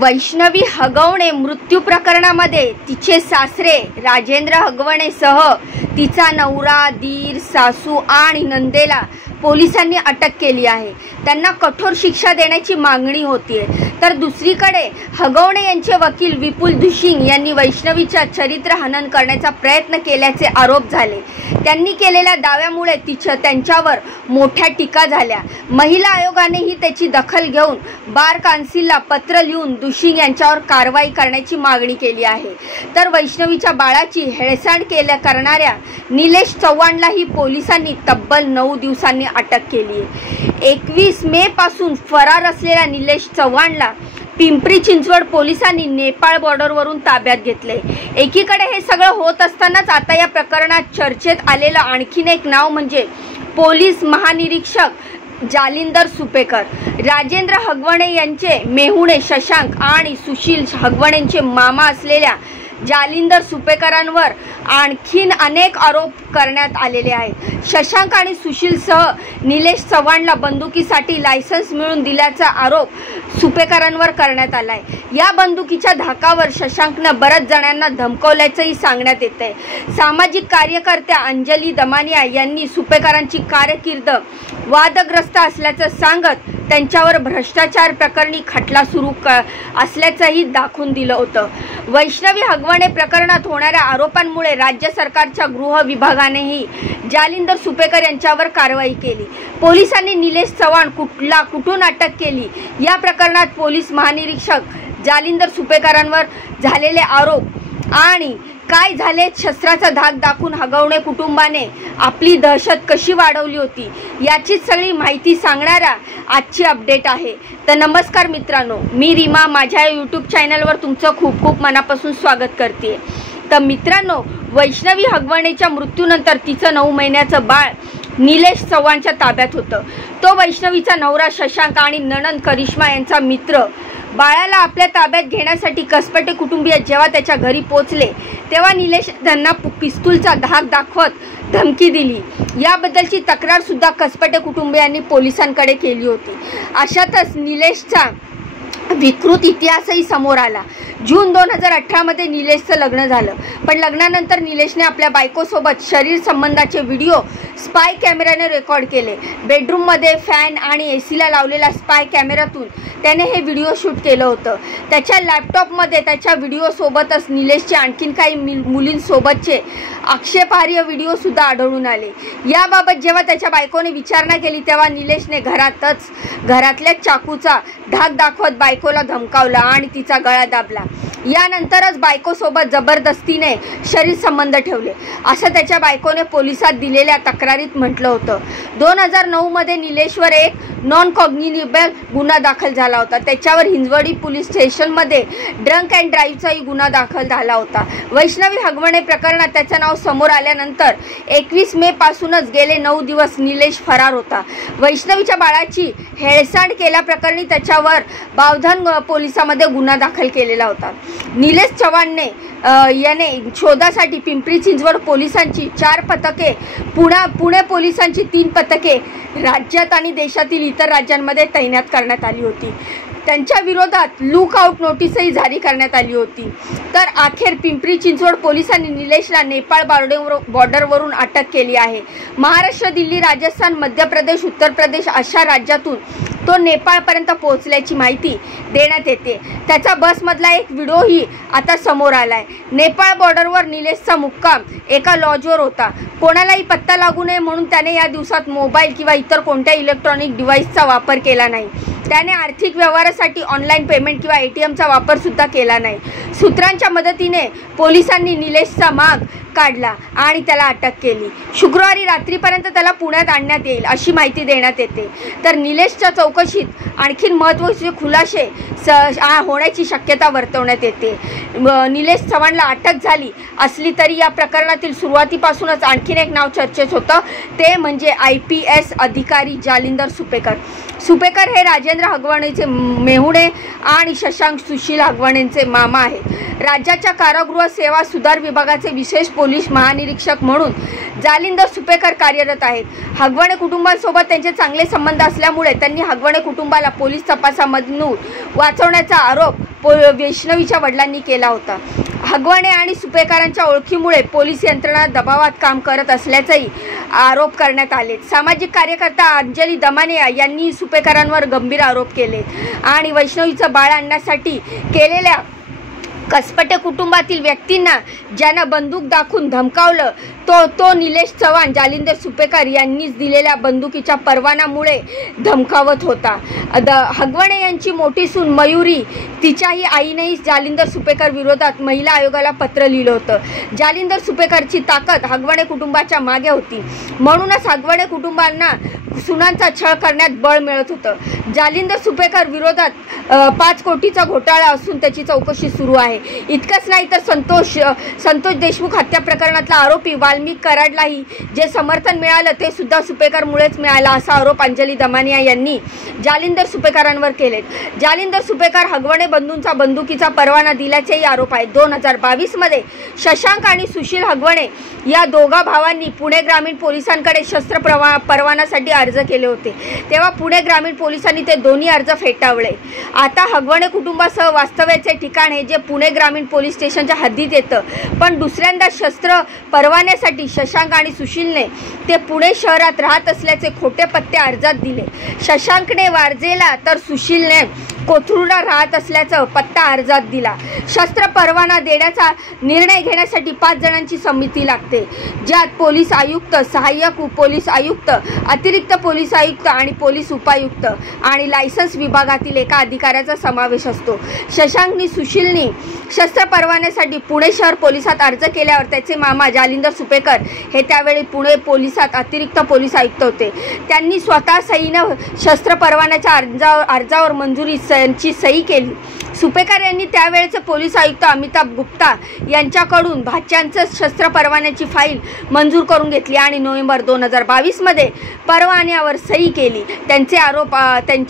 वैष्णवी हगवणे मृत्यू प्रकरणामध्ये तिचे सासरे राजेंद्र हगवणेसह तिचा नवरा, दीर, सासू आणि नंदेला पोलिसांनी अटक केली आहे। त्यांना कठोर शिक्षा देण्याची मागणी होतीये। तर दुसरीकडे हगवणे यांचे वकील विपुल धुशिंग यांनी वैष्णवीच्या चरित्रहनन करण्याचा प्रयत्न केल्याचे आरोप झाले। त्यांनी केलेल्या दाव्यामुळे त्यांच्यावर मोठ्या टीका झाल्या। महिला आयोगानेही त्याची दखल घेऊन बार काउन्सिलला पत्र लिहून धुशिंग यांच्यावर कारवाई करण्याची मागणी केली आहे। तर वैष्णवीच्या बाळाची हेळसांड करणाऱ्या निलेश चव्हाणलाही पोलिसांनी तब्बल 9 दिवसांनी अटक केली आहे। 21 मे पासून फरार असलेल्या निलेश चव्हाणला पिंपरी चिंचवड पोलिसांनी नेपाळ बॉर्डरवरून ताब्यात घेतले। एकीकडे हे सगळं होत असतानाच आता या प्रकरणात चर्चेत आलेलं आणखीन एक नाव म्हणजे पोलीस महानिरीक्षक जालिंदर सुपेकर। राजेंद्र हगवणे यांचे मेहुणे शशांक आणि सुशील हगवणेंचे मामा असलेल्या जालिंदर सुपेकरांवर आणखीन अनेक आरोप करण्यात आलेले आहेत। शशांक आणि सुशीलसह निलेश चव्हाणला बंदुकीसाठी लायसन्स मिळवून दिल्याचा आरोप सुपेकरांवर करण्यात आलाय। या बंदुकीच्या धाकावर शशांकनं बऱ्याच जणांना धमकावल्याचंही सांगण्यात येतंय। सामाजिक कार्यकर्त्या अंजली दमानिया यांनी सुपेकरांची कारकीर्द वादग्रस्त असल्याचं सांगत त्यांच्यावर भ्रष्टाचार प्रकरणी खटला सुरू असल्याचंही दाखवून दिलं होतं। वैष्णवी हगवणे प्रकरणात होणाऱ्या आरोपांमुळे राज्य सरकारच्या गृह विभागानेही जालिंदर सुपेकर यांच्यावर कारवाई केली। पोलिसांनी निलेश चव्हाण कुठून अटक केली, या प्रकरणात पोलीस महानिरीक्षक जालिंदर सुपेकरांवर झालेले आरोप आणि काय झाले, शस्त्राचा धाक दाखवून हगवणे कुटुंबाने आपली दहशत कशी वाढवली होती, याचीच सगळी माहिती सांगणारा आजची अपडेट आहे। तर नमस्कार मित्रांनो, मी रीमा माझ्या यूट्यूब चॅनलवर तुमचं खूप खूप मनापासून स्वागत करते। तर मित्रांनो, वैष्णवी हगवणेच्या मृत्यूनंतर तिचं 9 महिन्याचं बाळ निलेश चव्हाणच्या ताब्यात होतं। तो वैष्णवीचा नवरा शशांक आणि नणंद करिश्मा यांचा मित्र। बाळाला आपल्या ताब्यात घेण्यासाठी कसपटे कुटुंबीय जेव्हा त्याच्या घरी पोहोचले तेव्हा निलेश त्यांना पिस्तूलचा धाक दाखवत धमकी दिली। याबद्दलची तक्रार सुद्धा कसपटे कुटुंबियांनी पोलिसांकडे केली होती। अशातच निलेशचा विकृत इतिहासही समोर आला। जून 2018 मध्ये निलेशचं लग्न झालं, पण लग्नानंतर निलेशने आपल्या बायकोसोबत शरीर संबंधाचे व्हिडिओ स्पाय कॅमेऱ्याने रेकॉर्ड केले। बेडरूममध्ये फॅन आणि एसीला लावलेल्या स्पाय कॅमेऱ्यातून त्याने हे व्हिडिओ शूट केलं होतं। त्याच्या लॅपटॉपमध्ये त्याच्या व्हिडिओसोबतच निलेशचे आणखीन काही मुलींसोबतचे आक्षेपार्ह व्हिडिओ सुद्धा आढळून आले। याबाबत जेव्हा त्याच्या बायकोने विचारणा केली तेव्हा निलेशने घरातल्या चाकूचा धाक दाखवत बायकोला धमकावला आणि तिचा गळा दाबला। यानंतरच बायकोसोबत जबरदस्तीने शरीर संबंध ठेवले असं त्याच्या बायकोने पोलिसात दिलेल्या तक्रारीत म्हटलं होतं। 2009 मध्ये निलेशवर एक नॉन कॉग्निटिव्ह गुन्हा दाखल झाला होता। त्याच्यावर हिंजवडी पोलीस स्टेशनमध्ये ड्रंक अँड ड्राईव्हचाही गुन्हा दाखल झाला होता। वैष्णवी हगवणे प्रकरणात त्याचं नाव समोर आल्यानंतर 21 मे पासूनच गेले 9 दिवस निलेश फरार होता। वैष्णवीच्या बाळाची हेळसांड केल्याप्रकरणी त्याच्यावर बावधन पोलिसांमध्ये गुन्हा दाखल केलेला होता। निलेश चव्हाणने याने शोधासाठी पिंपरी चिंचवड पोलिसांची 4 पथके, पुणे पोलिसांची 3 पथके राज्यात आणि देशातील इतर राज्यांमध्ये तैनात करण्यात आली होती। त्यांच्या विरोधात लुकआउट नोटीसही जारी करण्यात आली होती। तर अखेर पिंपरी चिंचवड पोलिसांनी निलेशला नेपाळ बॉर्डरवरून अटक केली आहे। महाराष्ट्र, दिल्ली, राजस्थान, मध्य प्रदेश, उत्तर प्रदेश अशा राज्यातून तो नेपाळपर्यंत पोहोचल्याची माहिती देण्यात येते। त्याचा बसमधला एक व्हिडिओही आता समोर आलाय। नेपाळ बॉर्डरवर निलेशचा मुक्काम एका लॉजवर होता। कोणालाही पत्ता लागू नये म्हणून त्याने या दिवसात मोबाईल किंवा इतर कोणत्याही इलेक्ट्रॉनिक डिव्हाइसचा वापर केला नाही। त्याने आर्थिक व्यवहारासाठी ऑनलाईन पेमेंट किंवा ATMचा वापर सुद्धा केला नाही। सूत्रांच्या मदतीने पोलिसांनी निलेशचा माग काढला आणि त्याला अटक केली। शुक्रवारी रात्रीपर्यंत त्याला पुण्यात आणण्यात येईल अशी माहिती देण्यात येते। तर निलेशच्या चौकशीत आणखीन महत्त्वाचे खुलासे होण्याची शक्यता वर्तवण्यात येते। निलेश चव्हाणला अटक झाली असली तरी या प्रकरणातील सुरुवातीपासूनच आणखीन एक नाव चर्चेत होतं, ते म्हणजे IPS अधिकारी जालिंदर सुपेकर। सुपेकर हे राजेंद्र हगवणेचे मेहुणे आणि शशांक सुशील हगवणेंचे मामा आहेत। राज्याच्या कारागृह सेवा सुधार विभागाचे विशेष पोलीस महानिरीक्षक म्हणून जालिंदर सुपेकर कार्यरत आहेत. हगवणे कुटुंबासोबत त्यांचे चांगले संबंध असल्यामुळे त्यांनी हगवणे कुटुंबाला पोलीस तपासामधून वाचवण्याचा आरोप वैष्णवीच्या वडिलांनी केला होता. हगवणे आणि सुपेकरांच्या ओळखीमुळे पोलीस यंत्रणा दबावात काम करत असल्याचाही आरोप करण्यात आले. सामाजिक कार्यकर्ता अंजली दमाने यांनी सुपेकरांवर गंभीर आरोप केले आणि वैष्णवीचं बाळ आणण्यासाठी केलेल्या कसपटे कुटुंबातील व्यक्तींना ज्यांना बंदूक दाखवून धमकावलं तो निलेश चव्हाण जालिंदर सुपेकर यांनीच दिलेल्या बंदुकीच्या परवानामुळे धमकावत होता. हगवणे यांची मोठी सून मयुरी तिच्याही आईनेही जालिंदर सुपेकर विरोधात महिला आयोगाला पत्र लिहिलं होतं. जालिंदर सुपेकरची ताकद हगवणे कुटुंबाच्या मागे होती, म्हणूनच हगवणे कुटुंबांना सुनांचा छळ करण्यात बळ मिळत होतं. जालिंदर सुपेकर विरोधात 5 कोटीचा घोटाळा असून त्याची चौकशी सुरू आहे. इतकंच नाही तर संतोष देशमुख हत्या प्रकरणातला आरोपी वाल्मिक कराडलाही जे समर्थन मिळालं ते सुद्धा सुपेकरमुळेच मिळालं असा आरोप अंजली दमानिया यांनी जालिंदर सुपेकरांवर केलेत. जालिंदर सुपेकर हगवणे बंधूंचा बंदुकीचा परवाना दिल्याचेही आरोप आहेत. 2022 मध्ये शशांक आणि सुशील हगवणे या दोघा भावांनी पुणे ग्रामीण पोलिसांकडे शस्त्र परवानासाठी अर्ज केले होते. तेव्हा पुणे ग्रामीण पोलिसांनी ते दोन्ही अर्ज फेटाळले. आता हगवणे कुटुंबासह वास्तव्याचे ठिकाण हे जे पुणे ग्रामीण पोलीस स्टेशनच्या हद्दीत येतं, पण दुसऱ्यांदा शस्त्र परवान्यासाठी शशांक आणि सुशीलने ते पुणे शहरात राहत असल्याचे खोटे पत्ते अर्जात दिले. शशांकने वारजेला तर सुशीलने कोथरूडला राहत असल्याचा पत्ता अर्जात दिला. शस्त्र परवाना देण्याचा निर्णय घेण्यासाठी 5 जणांची समिती लागते, ज्यात पोलीस आयुक्त, सहाय्यक पोलीस आयुक्त, अतिरिक्त पोलीस आयुक्त आणि पोलीस उपायुक्त आणि लायसन्स विभागातील एका अधिकाऱ्याचा समावेश असतो. शशांकनी सुशीलनी शस्त्र परवान्यासाठी पुणे शहर पोलिसात अर्ज केल्यावर त्याचे मामा जालिंदर सुपेकर हे त्यावेळी पुणे पोलिसात अतिरिक्त पोलीस आयुक्त होते. त्यांनी स्वतः सहीनं शस्त्र परवान्याच्या अर्जावर मंजुरीची सही केली. सुपेकर यांनी त्यावेळेचे पोलीस आयुक्त अमिताभ गुप्ता यांच्याकडून भाच्यांचं शस्त्र परवान्याची फाईल मंजूर करून घेतली आणि नोव्हेंबर 2022 मध्ये परवान्यावर सही केली.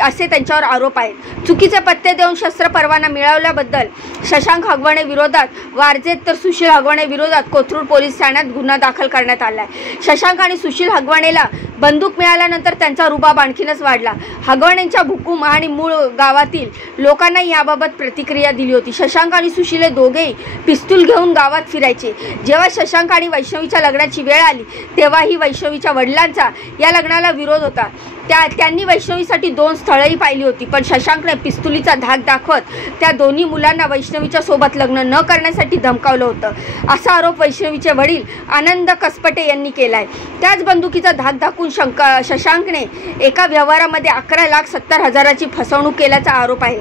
असे त्यांच्यावर आरोप आहेत. चुकीचे पत्ते देऊन शस्त्र परवाना मिळवल्याबद्दल शशांक हगवणे विरोधात वारजेत तर सुशील हगवणे विरोधात कोथरूड पोलीस ठाण्यात गुन्हा दाखल करण्यात आला आहे. शशांक आणि सुशील हगवणेला बंदूक मिळाल्यानंतर त्यांचा रुबाब आणखीनच वाढला. हगवणेंच्या भुकुम आणि मूळ गावातील लोकांना याबाबत प्रतिक्रिया दिली होती. शशांक आणि सुशील हे दोघेही पिस्तूल घेऊन गावात फिरायचे. जेव्हा शशांक आणि वैष्णवीच्या लग्नाची वेळ आली तेव्हाही वैष्णवीच्या वडिलांचा या लग्नाला विरोध होता. त्यांनी वैष्णवीसाठी 2 स्थळंही पाहिली होती, पण शशांकने पिस्तुलीचा धाक दाखवत त्या दोन्ही मुलांना वैष्णवीच्या सोबत लग्न न करण्यासाठी धमकावलं होतं, असा आरोप वैष्णवीचे वडील आनंद कसपटे यांनी केला आहे. त्याच बंदुकीचा धाक दाखवून शशांकने एका व्यवहारामध्ये 11,70,000ची फसवणूक केल्याचा आरोप आहे.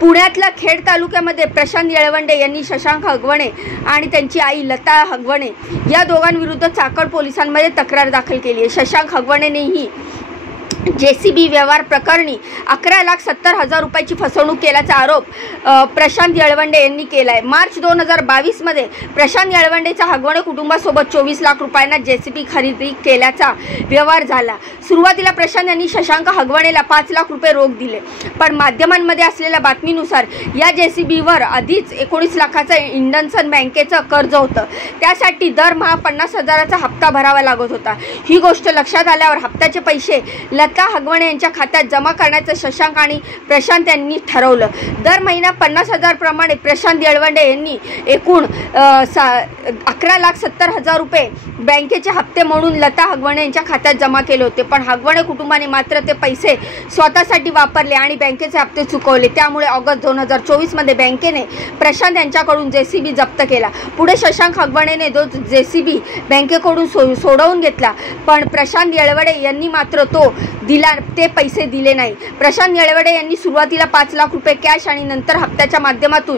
पुण्यातल्या खेड तालुक्यामध्ये प्रशांत येळवंडे यांनी शशांक हगवणे आणि त्यांची आई लता हगवणे या दोघांविरुद्ध चाकण पोलिसांमध्ये तक्रार दाखल केली आहे. शशांक हगवणेनेही JCB व्यवहार प्रकरणी 11,70,000 रुपयाची फसवणूक केल्याचा आरोप प्रशांत येळवंडे यांनी केला आहे. मार्च 2022 मध्ये प्रशांत येळवंडेचा हगवणे कुटुंबासोबत 24 लाख रुपयांना JCB खरेदी केल्याचा व्यवहार झाला. सुरुवातीला प्रशांत यांनी शशांक हगवणेला 5 लाख रुपये रोख दिले, पण माध्यमांमध्ये असलेल्या बातमीनुसार या JCBवर आधीच 19 लाखाचं इंडनसन बँकेचं कर्ज होतं. त्यासाठी दरमहा 50,000चा हप्ता भरावा लागत होता. ही गोष्ट लक्षात आल्यावर हप्त्याचे पैसे लता हगवणे यांच्या खात्यात जमा करण्याचं शशांक आणि प्रशांत यांनी ठरवलं. दर महिना 50,000 प्रमाणे प्रशांत येळवंडे यांनी एकूण 11,70,000 रुपये बँकेचे हप्ते म्हणून लता हगवणे यांच्या खात्यात जमा केले होते, पण हगवणे कुटुंबाने मात्र ते पैसे स्वतःसाठी वापरले आणि बँकेचे हप्ते चुकवले. त्यामुळे ऑगस्ट 2024 मध्ये बँकेने प्रशांत यांच्याकडून JCB जप्त केला. पुढे शशांक हगवणेने तो JCB बँकेकडून सोडवून घेतला, पण प्रशांत येळवडे यांनी मात्र ते पैसे दिले नाही. प्रशांत येळवडे यांनी सुरुवातीला 5 लाख रुपये कॅश आणि नंतर हप्त्याच्या माध्यमातून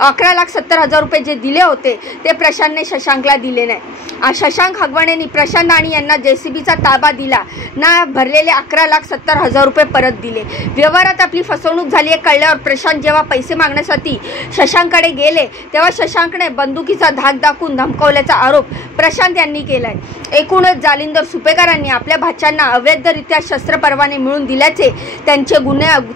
11,70,000 रुपये जे दिले होते ते प्रशांतने शशांकला दिले नाही. शशांक हगवणेंनी प्रशांत आणि यांना JCBचा ताबा दिला ना भरलेले 11,70,000 रुपये परत दिले. व्यवहारात आपली फसवणूक झाली हे कळल्यावर प्रशांत जेव्हा पैसे मागण्यासाठी शशांककडे गेले तेव्हा शशांकने बंदुकीचा धाक दाखवून धमकावल्याचा आरोप प्रशांत यांनी केलाय. एकूणच जालिंदर सुपेकरांनी आपल्या भाच्यांना अवैधरित्या शस्त्र परवाने मिळून दिल्याचे त्यांचे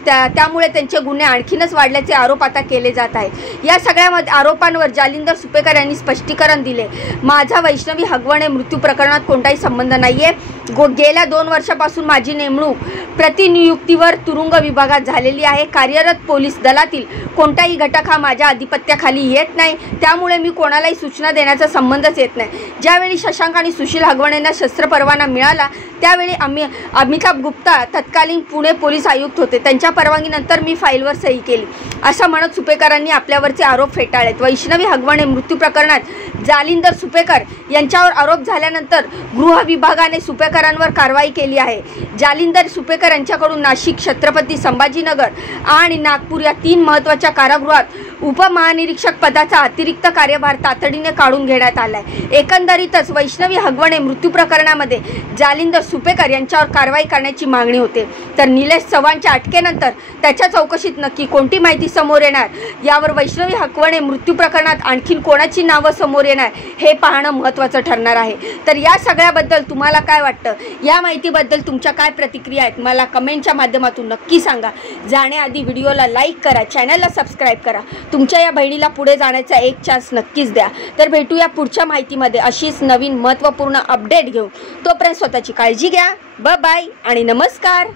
त्यामुळे त्यांचे गुन्हे आणखीनच वाढल्याचे आरोप आता केले जात आहेत। या सगळ्या आरोपांवर जालिंदर सुपेकर यांनी स्पष्टीकरण दिले। माझा वैष्णवी हगवणे मृत्यू प्रकरणात कोणताही संबंध नाहीये। गेल्या 2 वर्षापासून माझी नेमणूक प्रतिनियुक्तीवर तुरुंग विभागात झालेली आहे। कार्यरत पोलीस दलातील कोणताही घटक हा माझ्या अधिपत्याखाली येत नाही, त्यामुळे मी कोणालाही सूचना देण्याचा संबंधच येत नाही। ज्यावेळी शशांक आणि सुशील हगवणेंना शस्त्र परवाना मिळाला त्यावेळी अमिताभ गुप्ता तत्कालीन पुणे पोलीस आयुक्त होते, त्यांच्या परवानगीनंतर मी फाईलवर सही केली, असं म्हणत सुपेकरांनी आपल्यावरचे आरोप फेटाळलेत। वैष्णवी हगवणे मृत्यू प्रकरणात जालिंदर सुपेकर यांच्यावर आरोप झाल्यानंतर गृह विभागाने सुपेकरांवर कारवाई केली आहे। जालिंदर सुपेकर यांच्याकडून नाशिक, छत्रपती संभाजीनगर आणि नागपूर या 3 महत्त्वाच्या कारागृहात उपमहानिरीक्षक पदाचा अतिरिक्त कार्यभार तातडीने काढून घेण्यात आला आहे। एकंदरीतच वैष्णवी हगवणे मृत्यू प्रकरणामध्ये जालिंदर सुपेकर यांच्यावर कारवाई करण्याची मागणी होते। तर निलेश चव्हाणच्या अटकेनंतर त्याच्या चौकशीत नक्की कोणती माहिती समोर येणार, यावर वैष्णवी हगवणे मृत्यू प्रकरणात आणखीन कोणाची नावं समोर येणार हे पाहणं महत्त्वाचं ठरणार आहे। तर या सगळ्याबद्दल तुम्हाला काय वाटतं, या माहितीबद्दल तुमच्या काय प्रतिक्रिया आहेत मला कमेंटच्या माध्यमातून नक्की सांगा। जाण्याआधी व्हिडिओला लाईक करा, चॅनलला सबस्क्राईब करा, तुमच्या या बहिणीला पुढे जाण्याचा एक चान्स नक्कीच द्या। तर भेटूया पुढच्या माहितीमध्ये अशीच नवीन महत्त्वपूर्ण अपडेट घेऊन। तोपर्यंत स्वतःची काळजी घ्या। बाय बाय आणि नमस्कार।